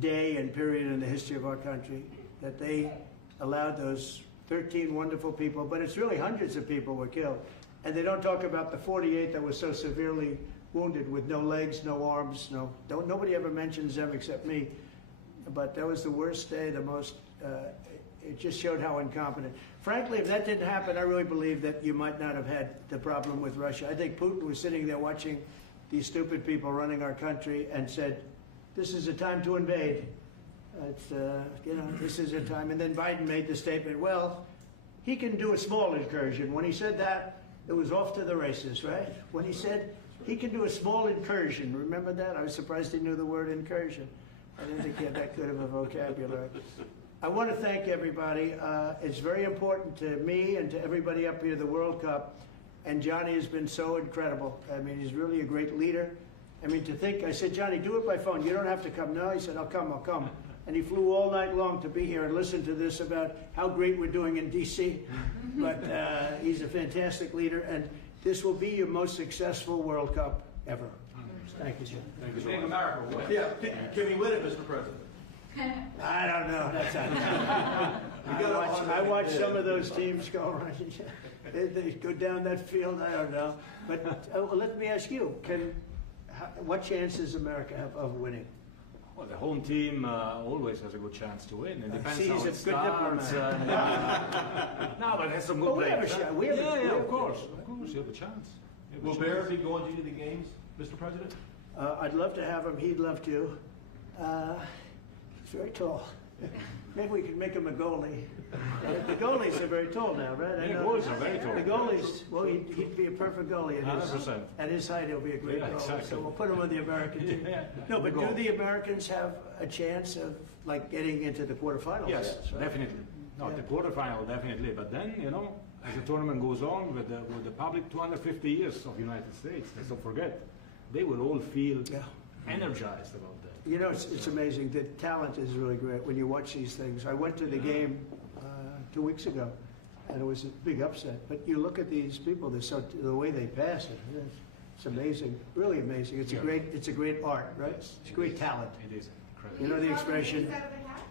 day and period in the history of our country that they allowed those 13 wonderful people, but it's really hundreds of people were killed. And they don't talk about the 48 that were so severely wounded with no legs, no arms, nobody ever mentions them except me. But that was the worst day, the most, it just showed how incompetent. Frankly, if that didn't happen, I really believe that you might not have had the problem with Russia. I think Putin was sitting there watching these stupid people running our country and said, this is a time to invade. It's, this is a time. And then Biden made the statement, well, he can do a small incursion. When he said that, it was off to the races, right? When he said he can do a small incursion, remember that? I was surprised he knew the word incursion. I didn't think he had that good of a vocabulary. I want to thank everybody. It's very important to me and to everybody up here, the World Cup. And Johnny has been so incredible. I mean, he's really a great leader. I mean, to think, I said, Johnny, do it by phone. You don't have to come. No, he said, I'll come. And he flew all night long to be here and listen to this about how great we're doing in D.C. But he's a fantastic leader, and this will be your most successful World Cup ever. Thank you, Jim. Thank you so much. Yeah, can he win it, Mr. President? I don't know. That's I watch some of those teams go around. They go down that field. I don't know. But let me ask you: what chance does America have of winning? Well, the home team always has a good chance to win. It depends See, how he's it a good starts. diplomat. No, but there's some good Well, we have a players. shot. Yeah, of course, you have a chance. You have a Will chance. Bears be going to any of the games, Mr. President? I'd love to have him. He'd love to. He's very tall. Maybe we could make him a goalie. The goalies are very tall now, right? I Yeah, know. goalies are very tall. The goalies, well, he'd be a perfect goalie. 100%. At his height, he'll be a great Yeah, goalie. exactly. So we'll put him on the American team. Yeah. No, but Goal. do the Americans have a chance of like getting into the quarterfinals? Yes, right? definitely. No, Yeah. the quarterfinal definitely. But then, as the tournament goes on with the public 250 years of United States, let's not forget, they will all feel Yeah. energized about that. You know, it's amazing. The talent is really great when you watch these things. I went to the game 2 weeks ago, and it was a big upset. But you look at these people; the way they pass it. It's amazing, really amazing. It's a great art, right? It's great talent. It is incredible. You know the Will expression. you draw the names out of the hat?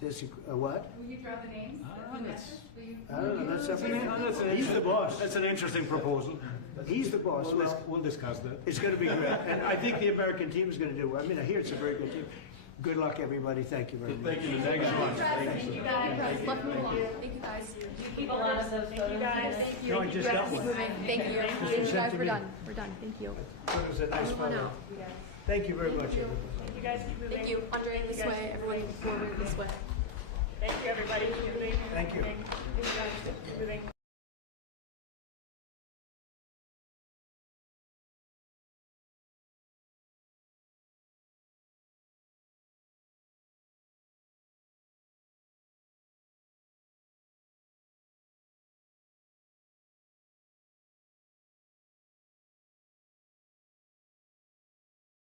This a what? Will you draw the names? Ah, The that's- matches? Will you- I don't know. That's up He's He's the boss. That's an interesting proposal. He's the boss. Well, We'll discuss that. it's going to be great, and I think the American team is going to do. I mean, I hear it's a very good team. Good luck, everybody. Thank you very much. Thank you, Mr. Thank you so much. Thank you guys. Let's move along. Thank you guys. Keep a lot of those photos. Thank No, I just got one. Thank you. Thank you guys. We're done. We're done. Thank you. It was a nice photo. Thank you very much, everybody. You guys keep moving. Thank you. Andre, this way. Everyone forward this way. Thank you, everybody. Keep moving. Thank you.